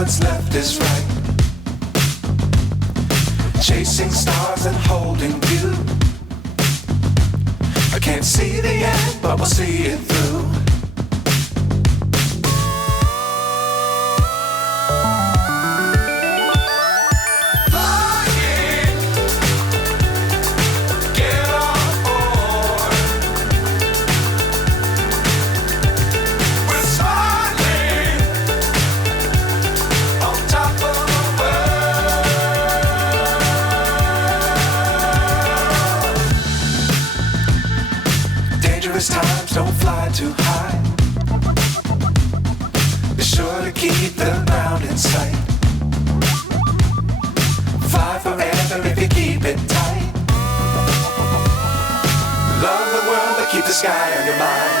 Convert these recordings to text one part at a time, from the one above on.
what's left is right. Chasing stars and holding you. I can't see the end, but we'll see it through. Times don't fly too high. Be sure to keep the ground in sight. Fly forever if you keep it tight. Love the world but keep the sky on your mind.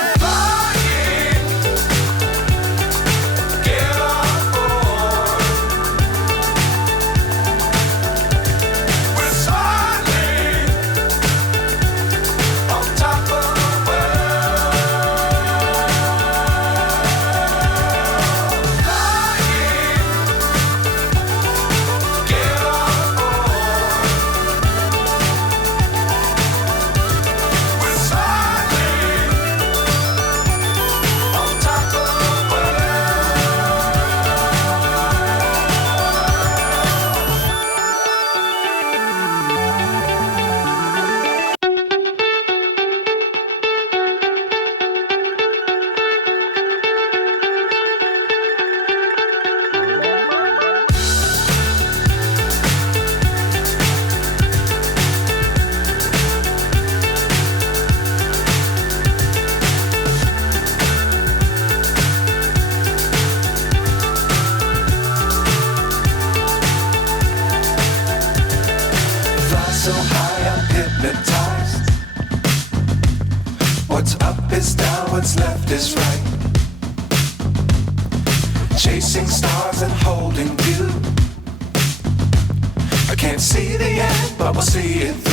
So high I'm hypnotized. What's up is down, what's left is right. Chasing stars and holding you. I can't see the end, but we'll see it through.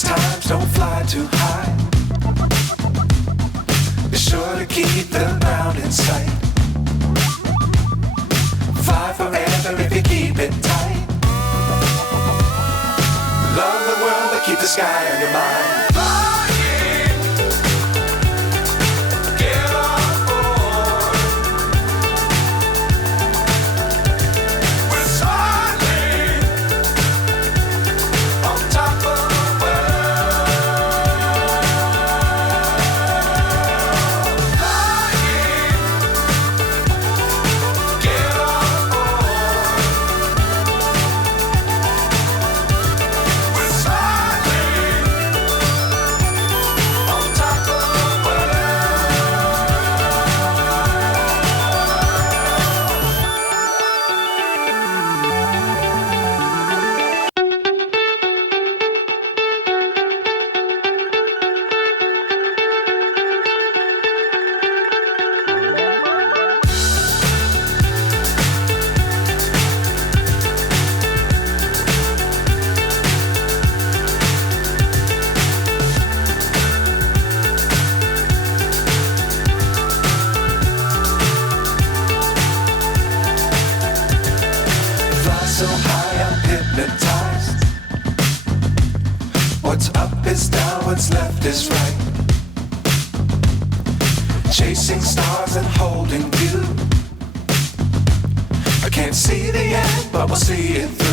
Times don't fly too high. Be sure to keep the ground in sight. Fly forever if you keep it tight. Love the world but keep the sky on your mind. So high I'm hypnotized. What's up is down, what's left is right. Chasing stars and holding you. I can't see the end, but we'll see it through.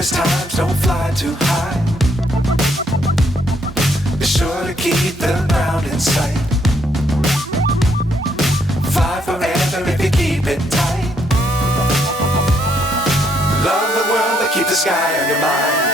Dangerous times, don't fly too high. Be sure to keep the ground in sight. Fly forever if you keep it tight. Love the world, but keep the sky on your mind.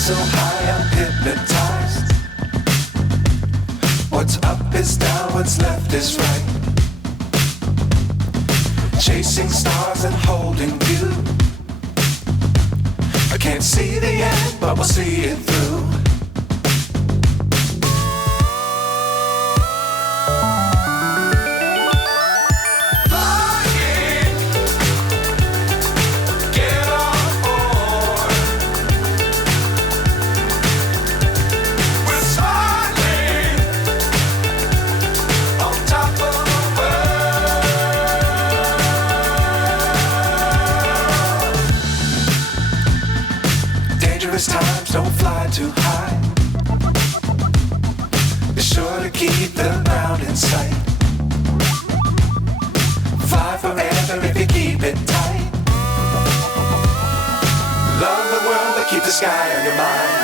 So high, I'm hypnotized. What's up is down, what's left is right. Chasing stars and holding you. I can't see the end, but we'll see it through. Dangerous times, don't fly too high. Be sure to keep the ground in sight. Fly forever if you keep it tight. Love the world, but keep the sky on your mind.